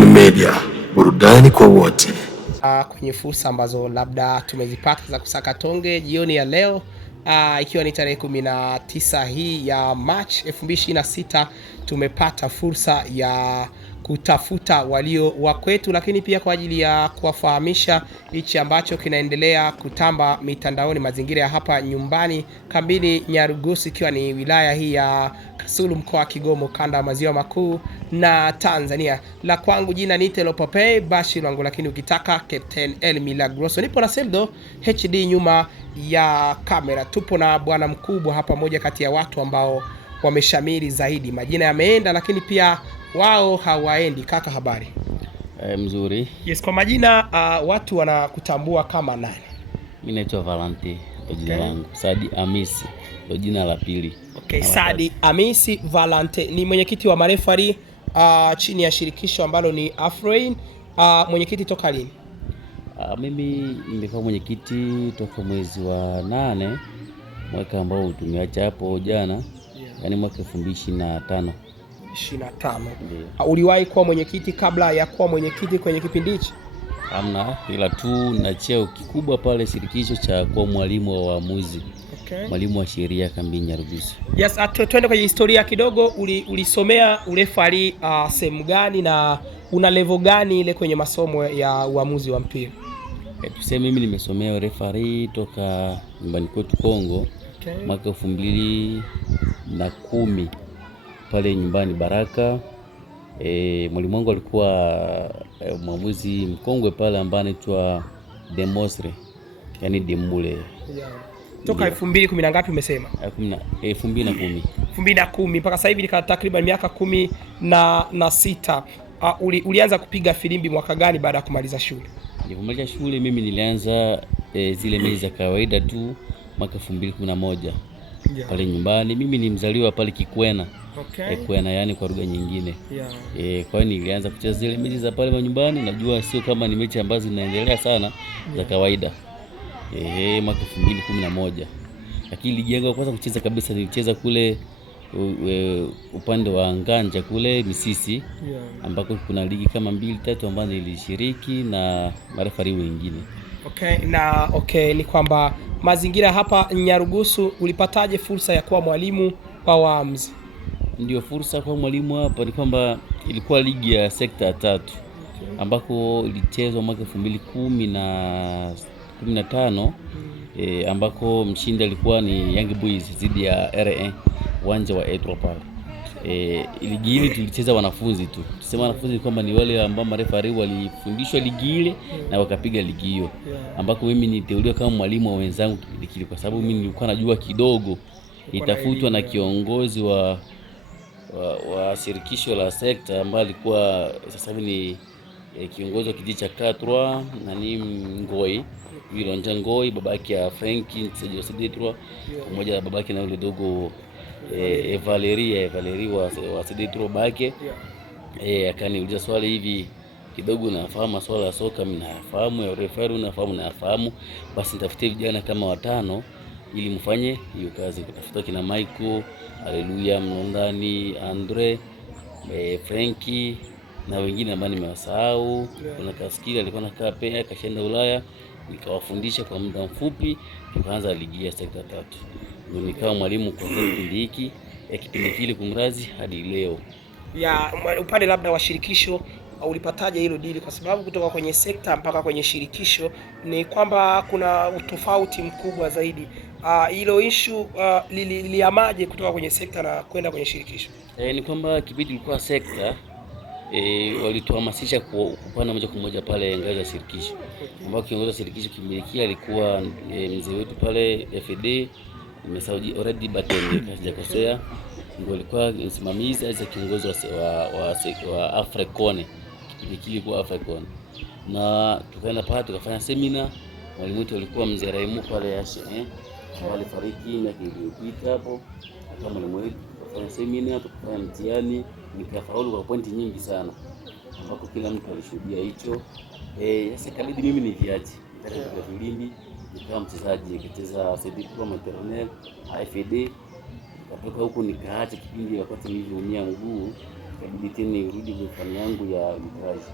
One Media, burudani kwa wote. Kwenye fursa ambazo labda tumezipata za kusaka tonge jioni ya leo, ikiwa ni tarehe 19 hii ya March 2026, tumepata fursa ya kutafuta walio wa kwetu, lakini pia kwa ajili ya kuwafahamisha hichi ambacho kinaendelea kutamba mitandaoni, mazingira ya hapa nyumbani kambini Nyarugusu, ikiwa ni wilaya hii ya Kasulu, mkoa wa Kigoma, kanda ya maziwa makuu na Tanzania. La kwangu jina ni Telopope Bashi langu, lakini ukitaka Captain El Milagroso. Nipo na Seldo HD nyuma ya kamera. Tupo na bwana mkubwa hapa, moja kati ya watu ambao wameshamiri zaidi. Majina yameenda lakini pia wao hawaendi. Kaka, habari? Mzuri. Yes, kwa majina watu wanakutambua kama nani? Mimi naitwa Valante, jina langu. Sadi Amisi ndio jina la pili. Okay, Sadi Amisi Valante ni mwenyekiti wa marefari chini ya shirikisho ambalo ni Afrain. Mwenyekiti toka lini? Mimi nimekuwa mwenyekiti toka mwezi wa 8 mwaka ambao tumeacha hapo jana, yani mwaka 2025. 25. Uliwahi kuwa mwenyekiti kabla ya kuwa mwenyekiti kwenye kipindi hichi? Hamna, ila tu na cheo kikubwa pale shirikisho cha kuwa mwalimu wa waamuzi. Okay. Mwalimu wa sheria kambini Nyarugusu. Yes, tuende kwenye historia kidogo. Ulisomea urefari sehemu gani na una level gani ile kwenye masomo ya uamuzi wa mpira? Tuseme mimi nimesomea urefari toka nyumbani kwetu Kongo. Okay. Mwaka 2010 pale nyumbani Baraka. Mwalimu wangu alikuwa mwamuzi mkongwe pale ambaye anaitwa Demosre, yani Dembule. Yeah. Toka 2010 ngapi umesema? 2010. 2010 mpaka sasa hivi ni takriban miaka 16. Ulianza kupiga filimbi mwaka gani baada ya kumaliza shule? Nilipomaliza shule mimi nilianza zile mechi za kawaida tu mwaka 2011. Yeah. Pale nyumbani mimi ni mzaliwa pale Kikwena. Okay. Kwena yani kwa lugha nyingine. Yeah. Kwa hiyo nilianza kucheza zile mechi za pale nyumbani, najua sio kama ni mechi ambazo zinaendelea sana. Yeah. Za kawaida. Mwaka 2011. Lakini ligi yangu kwanza kucheza kabisa nilicheza kule upande wa Nganja kule Misisi. Yeah. Ambako kuna ligi kama 2-3 ambazo nilishiriki na marefari wengine. Okay, ni kwamba mazingira hapa Nyarugusu, ulipataje fursa ya kuwa mwalimu wa waamuzi? Ndio, fursa kwa mwalimu hapa ni kwamba ilikuwa ligi ya sekta ya 3. Okay. Ambako ilichezwa mwaka 2015. Ambako mshindi alikuwa ni Young Boys dhidi ya R1 uwanja wa Etropal. Ligi ile tulicheza wanafunzi tu. Tuseme wanafunzi kwamba ni wale ambao marefari walifundishwa ligi ile na wakapiga ligi hiyo. Ambako mimi niteuliwa kama mwalimu wa wenzangu kipindi kile, kwa sababu mimi nilikuwa najua kidogo. Nitafutwa na kiongozi wa shirikisho la sekta ambaye alikuwa sasa hivi ni kiongozi wa kijiji cha Katwa na ni Ngoi. Wilonja Ngoi, babake ya Frankie Sedetrwa, pamoja na babake na yule dogo Valerie wa Sedetrwa babake. Akaniuliza swali hivi, kidogo nafahamu swala la soka, mimi nafahamu, ya referee nafahamu, nafahamu, basi nitafutie vijana kama 5 ili mfanye hiyo kazi. Kutafuta kina Michael, Haleluya Mnondani, Andre, Frankie na wengine ambao nimewasahau. Kuna Kaskili alikuwa anakaa pia kashaenda Ulaya, nikawafundisha kwa muda mfupi, tukaanza ligi ya sekta 3. Ndio nikawa mwalimu kwa kipindi hiki, kipindi kile kumrazi hadi leo. Ya upande labda wa shirikisho, ulipataje hilo dili? Kwa sababu kutoka kwenye sekta mpaka kwenye shirikisho ni kwamba kuna utofauti mkubwa zaidi. Hilo issue liliamaje kutoka kwenye sekta na kwenda kwenye shirikisho? Ni kwamba kipindi ilikuwa sekta, walituhamasisha kupanda moja kwa moja pale ngazi ya shirikisho. Ambao kiongozi wa shirikisho kimiliki alikuwa mzee wetu pale FD, nimesauji already Batende sijakosea. Ndio alikuwa msimamizi za kiongozi wa Africone. Kipindi kile kwa Africone. Na tukaenda pale tukafanya seminar. Mwalimu wetu alikuwa mzee Raimu pale alifariki na kilipita hapo. Kama mwalimu wetu tukafanya seminar, tukafanya mtihani, nikafaulu kwa pointi nyingi sana, ambako kila mtu alishuhudia hicho. Sasa kabidi mimi niviache, nikaenda filimbi, nikawa mchezaji, nikacheza Sedetrwa Maternelle, AFD. Kutoka huko nikaacha kipindi wakati niliumia mguu, ikabidi tena nirudi kwenye fani yangu ya arbitrage.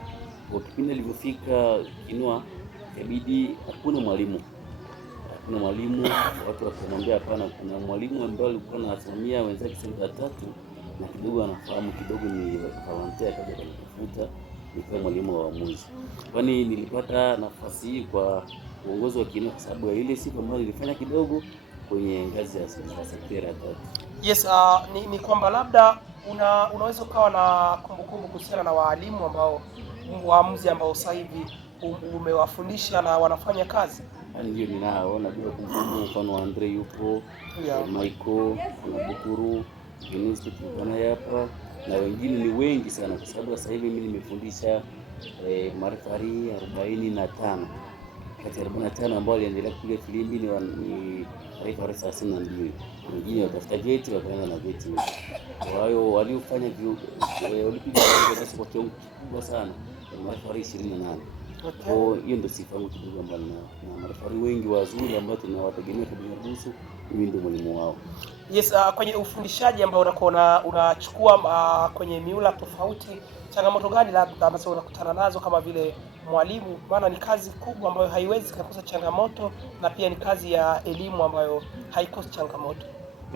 Kwa kipindi nilipofika Kinua, ikabidi hakuna mwalimu, watu wakamwambia hapana, kuna mwalimu ambaye alikuwa anasimamia wenzake senta tatu na kidogo anafahamu kidogo, ni volunteer akaja kunitafuta nikawa mwalimu wa waamuzi. Kwani nilipata nafasi hii kwa uongozi wa Kinua kwa sababu ya ile sifa ambayo nilifanya kidogo kwenye ngazi ya sekretari ya tatu. Yes, ni kwamba labda unaweza ukawa na kumbukumbu kuhusiana na walimu ambao waamuzi ambao sasa hivi umewafundisha na wanafanya kazi? Ndio, ninao. Najua kumbukumbu, mfano Andre yupo, Michael, kuna Bukuru, Vinicius tukana hapa na wengine ni wengi sana, kwa sababu sasa hivi mimi nimefundisha marefari 45 kati ya 45 ambao waliendelea kupiga filimbi ni refari 32. Wengine watafuta geti wakaenda na geti. Kwa hiyo waliofanya walipiga basi kwa kiwango kikubwa sana marefari 28. Kwa hiyo ndio sifa yangu kidogo ambayo na marefari wengi wazuri ambao tunawategemea kwa Busu, mimi ndio mwalimu wao. Yes, kwenye ufundishaji ambao unakuwa unachukua kwenye miula tofauti, changamoto gani labda ambazo unakutana nazo kama vile mwalimu? Maana ni kazi kubwa ambayo haiwezi kukosa changamoto, na pia ni kazi ya elimu ambayo haikosi changamoto.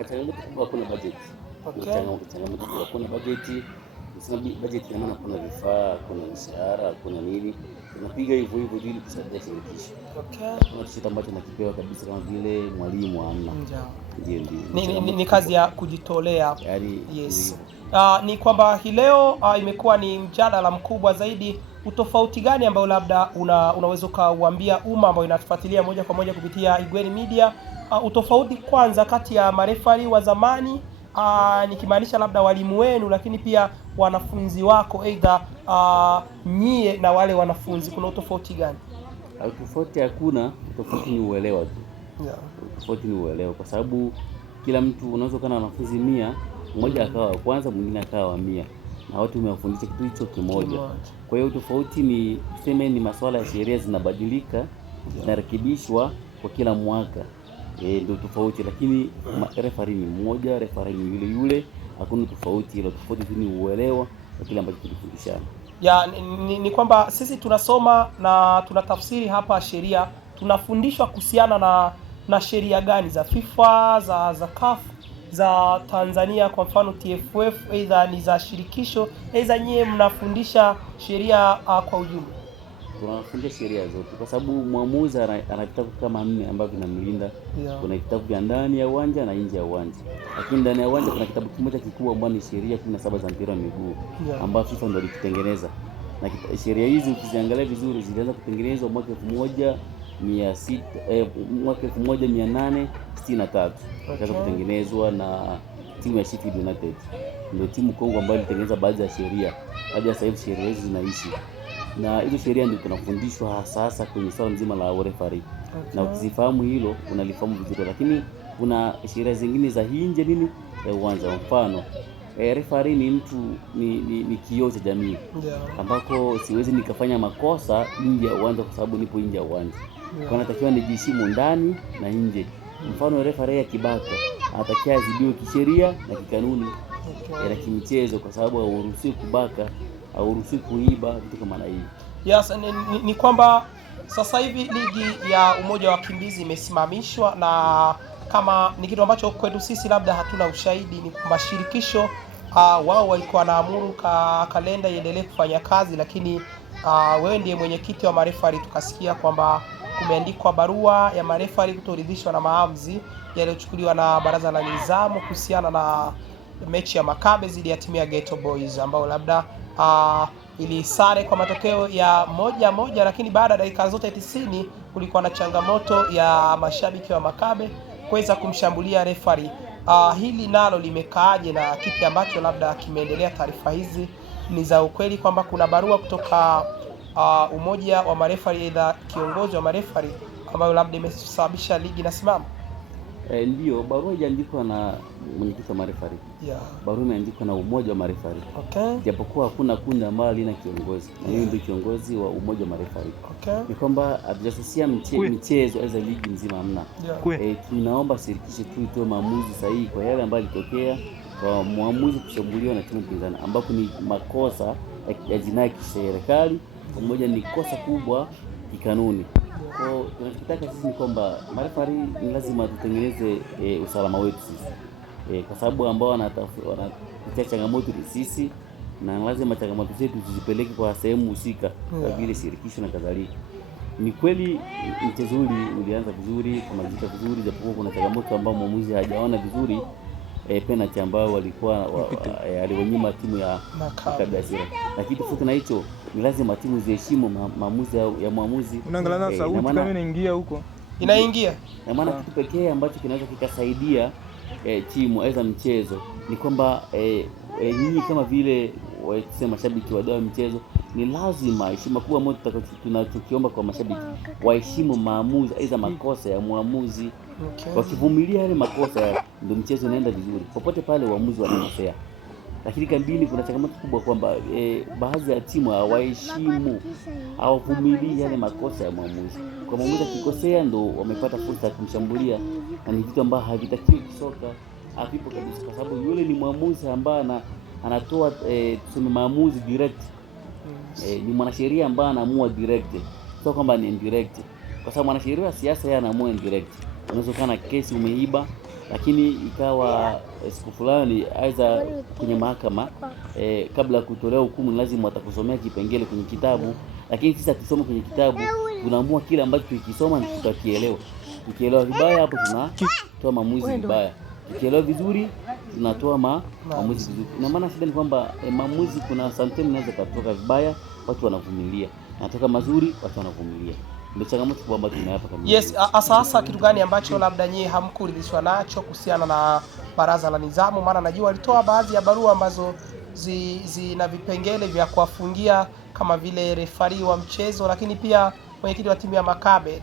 Changamoto kubwa, hakuna budget. Changamoto kubwa, hakuna budget. Sina budget, maana kuna vifaa, kuna mishahara, kuna nini. Tunapiga hivyo ili kusaidia shirikisho. Kuna kitu ambacho nakipewa kabisa kama vile mwalimu hamna. Ndio. Ni kazi ya kujitolea. Yaani, yes. Ni kwamba hii leo imekuwa ni mjadala mkubwa zaidi. Utofauti gani ambao labda unaweza kuambia umma ambao inatufuatilia moja kwa moja kupitia Igweni Media, utofauti kwanza kati ya marefari wa zamani, nikimaanisha labda walimu wenu, lakini pia wanafunzi wako, aidha nyie na wale wanafunzi, kuna utofauti gani? Tofauti hakuna, tofauti ni uelewa tu. Tofauti ni uelewa, kwa sababu kila mtu unaweza kana wanafunzi 100, mmoja akawa wa kwanza, mwingine akawa wa 100, na watu umewafundisha kitu hicho kimoja. Kwa hiyo tofauti ni tuseme ni masuala ya sheria zinabadilika, zinarekebishwa kwa kila mwaka. Ndio tofauti, lakini referee ni mmoja, referee ni yule, hakuna tofauti. Ile tofauti ni uelewa wa kile ambacho tulifundishana. Ni kwamba sisi tunasoma na tunatafsiri hapa sheria, tunafundishwa kuhusiana na sheria gani za FIFA, za CAF, za Tanzania kwa mfano TFF, aidha ni za shirikisho, aidha nyie mnafundisha sheria kwa ujumla? Tunafundisha sheria zote kwa sababu mwamuzi ana vitabu kama 4 ambavyo vinamlinda. Kuna vitabu vya ndani ya uwanja na nje ya uwanja. Lakini ndani ya uwanja kuna kitabu kimoja kikubwa ambacho ni sheria 17 za mpira wa miguu ambazo FIFA ndio ilitengeneza. Na sheria hizi ukiziangalia vizuri zilianza kutengenezwa mwaka 1863. Ikaanza kutengenezwa na timu ya Sheffield United. Ndio timu Kongo ambayo ilitengeneza baadhi ya sheria. Hadi sasa hivi sheria hizi zinaishi. Na hizo sheria ndio tunafundishwa hasa kwenye swala mzima la referee. Na ukizifahamu hilo unalifahamu vizuri, lakini kuna sheria zingine za nje ya uwanja. Mfano, referee ni mtu ni kioo cha jamii, ambako siwezi nikafanya makosa nje ya uwanja kwa sababu nipo nje ya uwanja. Kwa natakiwa nijiheshimu ndani na nje. Mfano, referee ya kibaka anatakiwa adhibiwe kisheria na kikanuni na kimichezo, kwa sababu hauruhusiwi kubaka, hauruhusiwi kuiba, vitu kama hivi. Yes, ni kwamba sasa hivi ligi ya Umoja wa Wakimbizi imesimamishwa, na kama ni kitu ambacho kwetu sisi labda hatuna ushahidi, ni kwamba shirikisho wao walikuwa wanaamuru kalenda iendelee kufanya kazi, lakini wewe ndiye mwenyekiti wa marefari, tukasikia kwamba kumeandikwa barua ya marefari kutoridhishwa na maamuzi yaliyochukuliwa na baraza la nizamu kuhusiana na mechi ya Makabe dhidi ya timu ya Ghetto Boys, ambao labda ilisare kwa matokeo ya 1-1, lakini baada ya dakika zote 90 kulikuwa na changamoto ya mashabiki wa Makabe kuweza kumshambulia referee. Hili nalo limekaaje na kipi ambacho labda kimeendelea? Taarifa hizi ni za ukweli kwamba kuna barua kutoka umoja wa marefari, aidha kiongozi wa marefari, ambayo labda imesababisha ligi na simama? Ndio, barua imeandikwa na mwenyekiti wa marefari. Barua imeandikwa na umoja wa marefari. Japokuwa hakuna kundi ambalo lina kiongozi. Na mimi ndio kiongozi wa umoja wa marefari. Ni kwamba hatujasusia michezo za ligi nzima hamna. Tunaomba shirikisho tu itoe maamuzi sahihi kwa yale ambayo yalitokea, kwa muamuzi kushambuliwa na timu pinzani, ambapo ni makosa ya jinai kiserikali pamoja ni kosa kubwa kikanuni. Kwa tunachotaka sisi ni kwamba marefari ni lazima tutengeneze usalama wetu sisi, kwa sababu ambao wanapitia changamoto ni sisi, na lazima changamoto zetu tuzipeleke kwa sehemu husika kwa vile shirikisho na kadhalika. Ni kweli mchezo ulianza vizuri, kumalizika vizuri, japokuwa kuna changamoto ambao mwamuzi hajaona vizuri, penalty ambao walikuwa aliwanyima timu ya Maccabi Asira. Lakini tofauti na hicho, ni lazima timu ziheshimu maamuzi ya mwamuzi. Unaangalia na sauti kama inaingia huko. Inaingia. Na maana kitu pekee ambacho kinaweza kikasaidia timu aidha mchezo ni kwamba nyinyi kama vile tuseme mashabiki wa mchezo, ni lazima heshima kubwa moja tunachokiomba kwa mashabiki, waheshimu maamuzi aidha makosa ya muamuzi. Wakivumilia yale makosa ndio mchezo unaenda vizuri. Popote pale waamuzi wanakosea. Lakini kambini kuna changamoto kubwa kwamba baadhi ya timu hawaheshimu, hawavumilii yale makosa ya muamuzi. Kwa muamuzi akikosea ndio wamepata fursa ya kumshambulia, na ni vitu ambavyo havitakiwi kisoka, havipo kabisa, kwa sababu yule ni muamuzi ambaye anatoa tuseme maamuzi direct. Ni mwanasheria ambaye anaamua direct, sio kwamba ni indirect, kwa sababu mwanasheria wa siasa yeye anaamua indirect. Unaweza kana kesi umeiba, lakini ikawa siku fulani aidha kwenye mahakama kabla ya kutolewa hukumu lazima watakusomea kipengele kwenye kitabu, lakini sisi tusome kwenye kitabu, tunaamua kile ambacho tukisoma tutakielewa. Tukielewa vibaya hapo tunatoa maamuzi vibaya, tukielewa vizuri tunatoa maamuzi vizuri. Na maana shida ni kwamba maamuzi kuna sometimes inaweza kutoka vibaya, watu wanavumilia, natoka mazuri, watu wanavumilia. Ndio changamoto kubwa ambayo tunayapa kama. Yes, sasa kitu gani ambacho labda nyie hamkuridhishwa nacho kuhusiana na baraza la nidhamu? Maana najua walitoa baadhi ya barua ambazo zina vipengele vya kuwafungia kama vile refari wa mchezo, lakini pia mwenyekiti wa timu ya Maccabi.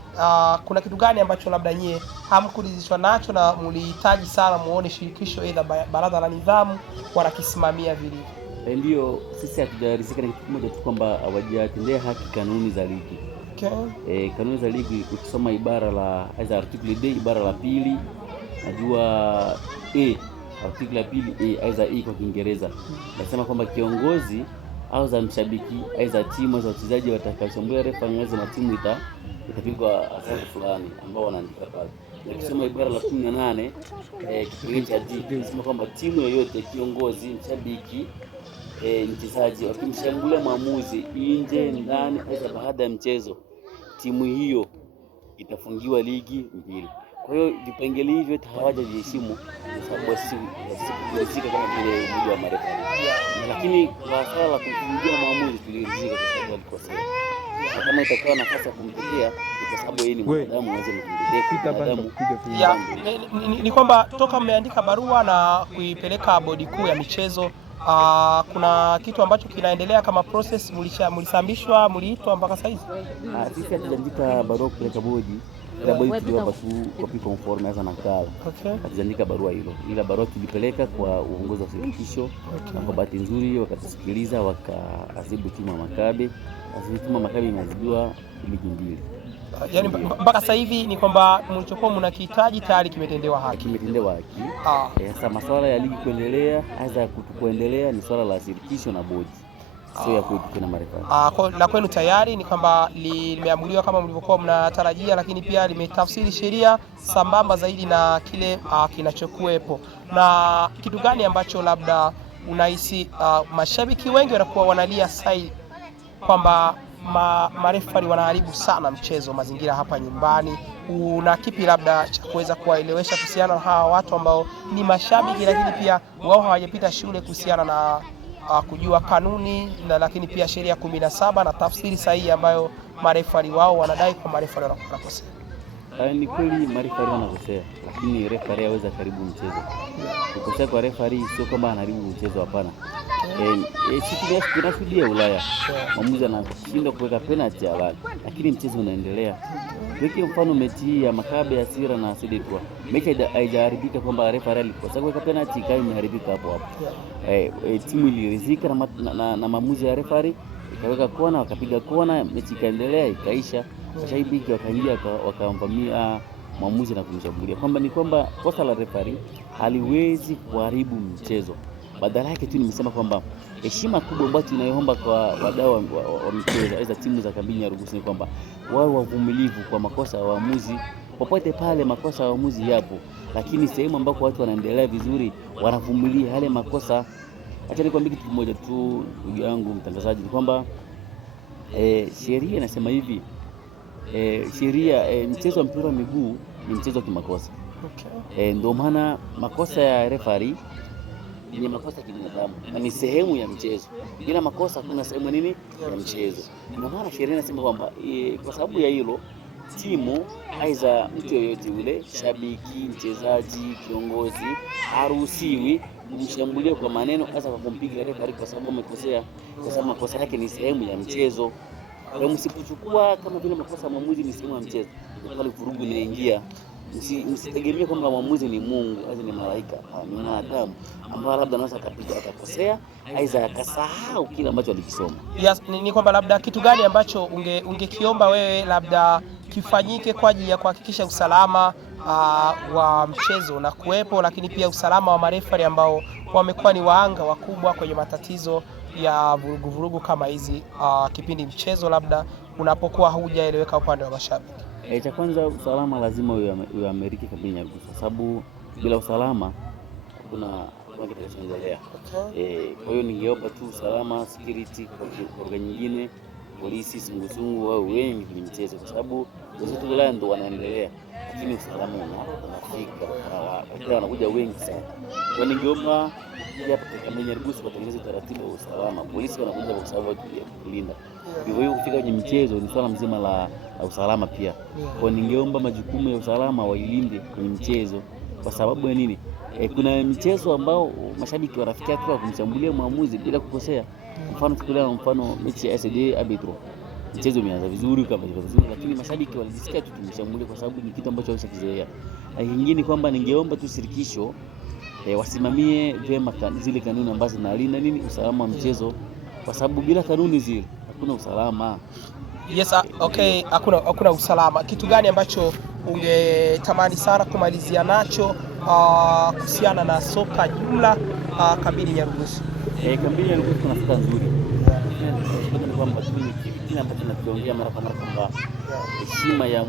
Kuna kitu gani ambacho labda nyie hamkuridhishwa nacho na mlihitaji sana muone shirikisho aidha baraza la nidhamu wanakisimamia vilivyo? Ndio, sisi hatujaridhika na kitu kimoja tu, kwamba hawajatendea haki kanuni za ligi. Okay. Kanuni za ligi ukisoma ibara la article D ibara la pili, najua article la pili aidha kwa Kiingereza nasema kwamba kiongozi au za mshabiki aidha timu za wachezaji watakaoshambulia refa lazima timu itapigwa adhabu fulani ambao wanaandika pale. Ukisoma ibara la 18 kipengele cha D inasema kwamba timu yoyote, kiongozi, mshabiki, mchezaji wakimshambulia maamuzi nje, ndani aidha baada ya mchezo, timu hiyo itafungiwa ligi mbili. Kwa hiyo vipengele hivyo hawajajiheshimu, kwa sababu sisi kama vile mmoja wa marefari. Lakini kwa swala la kufungia maamuzi tuliridhika kwa sababu alikosea. Na kama itakuwa nafasi ya kumtetea kwa sababu yeye ni mwanadamu, anaweza kumtetea. Ni kwamba toka mmeandika barua na kuipeleka bodi kuu ya michezo, kuna kitu ambacho kinaendelea kama process, mlisambishwa, mliitwa mpaka sasa hivi? Sisi hatujaandika barua kupeleka bodi. Ila bodi tuliwapa tu copy conform as nakala. Okay. Hatujaandika barua hilo. Ila barua tulipeleka kwa uongozi wa shirikisho, na kwa bahati nzuri wakatusikiliza, wakaadhibu timu ya Maccabi. Timu ya Maccabi imeadhibiwa ligi mbili. Yaani mpaka sasa hivi ni kwamba mlichokuwa mnakihitaji tayari kimetendewa haki. Kimetendewa haki. Sasa masuala ya ligi kuendelea aidha kutokuendelea ni swala la shirikisho na bodi, sio ya kwetu tena marefari. Na kwenu tayari ni kwamba limeamuliwa kama mlivyokuwa mnatarajia, lakini pia limetafsiri sheria sambamba zaidi na kile kinachokuwepo. Na kitu gani ambacho labda unahisi mashabiki wengi wanakuwa wanalia sai kwamba marefari wanaharibu sana mchezo, mazingira hapa nyumbani? Una kipi labda cha kuweza kuwaelewesha kuhusiana na hawa watu ambao ni mashabiki, lakini pia wao hawajapita shule kuhusiana na kujua kanuni lakini pia sheria 17 na tafsiri sahihi ambayo marefari wao wanadai kwa marefari wanakosea? Ni kweli marefari wanakosea, lakini refari hawezi karibu mchezo. Kukosea kwa refari sio kwamba anaharibu mchezo, hapana. Sisi tunashuhudia Ulaya, mwamuzi anashinda kuweka penalty halali, lakini mchezo unaendelea. Wiki mfano mechi ya Maccabi Asira na Sidetwa, mechi haijaharibika kwamba refari alikosa kuweka penalty kama imeharibika hapo hapo. Timu iliridhika na maamuzi ya refari, ikaweka kona, wakapiga kona, mechi ikaendelea, ikaisha. Mashabiki wakaingia wakamvamia mwamuzi na kumshambulia, kwamba ni kwamba kosa la referee haliwezi kuharibu mchezo. Badala yake tu nimesema kwamba heshima kubwa ambayo tunayoomba kwa wadau wa mchezo aidha timu za Kambini Nyarugusu ni kwamba wao wavumilivu kwa makosa ya waamuzi. Popote pale makosa ya waamuzi yapo, lakini sehemu ambako watu wanaendelea vizuri wanavumilia yale makosa. Acha nikwambie kitu kimoja tu ndugu yangu mtangazaji, ni kwamba sheria inasema hivi, sheria mchezo wa mpira wa miguu ni mchezo wa kimakosa. Okay. Ndio maana makosa ya referee ni makosa kibinadamu na ni sehemu ya mchezo. Bila makosa kuna sehemu nini ya mchezo. Ndio maana sheria inasema kwamba kwa sababu ya hilo timu aidha mtu yoyote yule, shabiki, mchezaji, kiongozi haruhusiwi kumshambulia kwa maneno hasa kwa kumpiga referee kwa sababu amekosea, kwa sababu makosa yake ni sehemu ya mchezo. Kwa msipochukua kama vile makosa ya mwamuzi ni sehemu ya mchezo, pale vurugu inaingia. Msitegemee kwamba mwamuzi ni Mungu au ni malaika, ni mwanadamu ambaye labda anaweza akakosea aidha akasahau kile ambacho alikisoma. Yes, ni kwamba labda kitu gani ambacho ungekiomba wewe labda kifanyike kwa ajili ya kuhakikisha usalama wa mchezo na kuwepo, lakini pia usalama wa marefari ambao wamekuwa ni waanga wakubwa kwenye matatizo ya vurugu kama hizi kipindi mchezo labda unapokuwa hujaeleweka upande wa mashabiki? Cha kwanza usalama lazima uimarike Kambini Nyarugusu, kwa sababu bila usalama kuna kitakachoendelea. Okay. Kwa hiyo ningeomba tu usalama, security kwa nyingine, polisi, sungusungu wao wengi kwenye mchezo, kwa sababu wenzetu wilaya ndo wanaendelea, lakini usalama unafika wanakuja wengi sana. Kwa hiyo ningeomba hapa Kambini Nyarugusu watengeneze taratibu wa usalama. Polisi wanakuja kwa sababu ya kulinda. Hivyo kufika kwenye mchezo ni swala mzima la usalama pia. Kwa ningeomba majukumu ya usalama wailinde kwenye mchezo, kwa sababu ya nini? Kuna michezo ambao mashabiki wanafikia kwa kumshambulia mwamuzi bila kukosea. Mfano mechi ya SD Arbitro. Mchezo umeanza vizuri kama vizuri, lakini mashabiki walijisikia tu kumshambulia kwa sababu ni kitu ambacho hawakizoea. Kingine kwamba ningeomba tu shirikisho wasimamie vyema zile kanuni ambazo zinalinda nini usalama wa mchezo, kwa sababu bila kanuni zile hakuna usalama. Yes, okay, hakuna usalama. Kitu gani ambacho ungetamani sana kumalizia nacho kuhusiana na soka jumla Kambini Nyarugusu? Kambini Nyarugusu kuna soka nzuri. Ni kwamba kile ambacho tunakiongea mara kwa mara kwamba heshima ya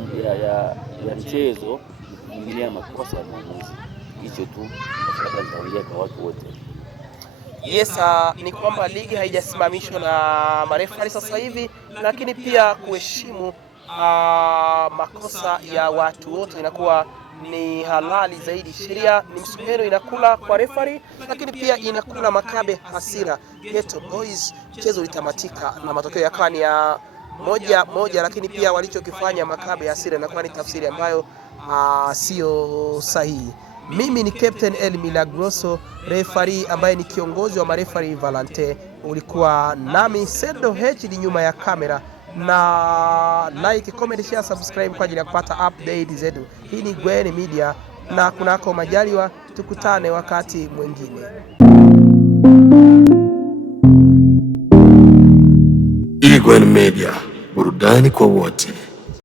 mchezo ni kuingilia makosa ya mwamuzi. Hicho tu labda nitaongea kwa watu wote. Yes, ni kwamba ligi haijasimamishwa na marefari sasa hivi, lakini pia kuheshimu makosa ya watu wote inakuwa ni halali zaidi. Sheria ni msumeno inakula kwa refari, lakini pia inakula makabe hasira. Ghetto Boys mchezo ulitamatika na matokeo yakawa ni ya 1-1, lakini pia walichokifanya makabe hasira inakuwa ni tafsiri ambayo sio sahihi. Mimi ni Captain El Milagroso, referee ambaye ni kiongozi wa marefari Valente. Ulikuwa nami Sedo HD nyuma ya kamera, na like, comment, share, subscribe kwa ajili ya kupata update zetu. Hii ni Gwen Media na kunako majaliwa tukutane wakati mwingine. Gwen Media, burudani kwa wote.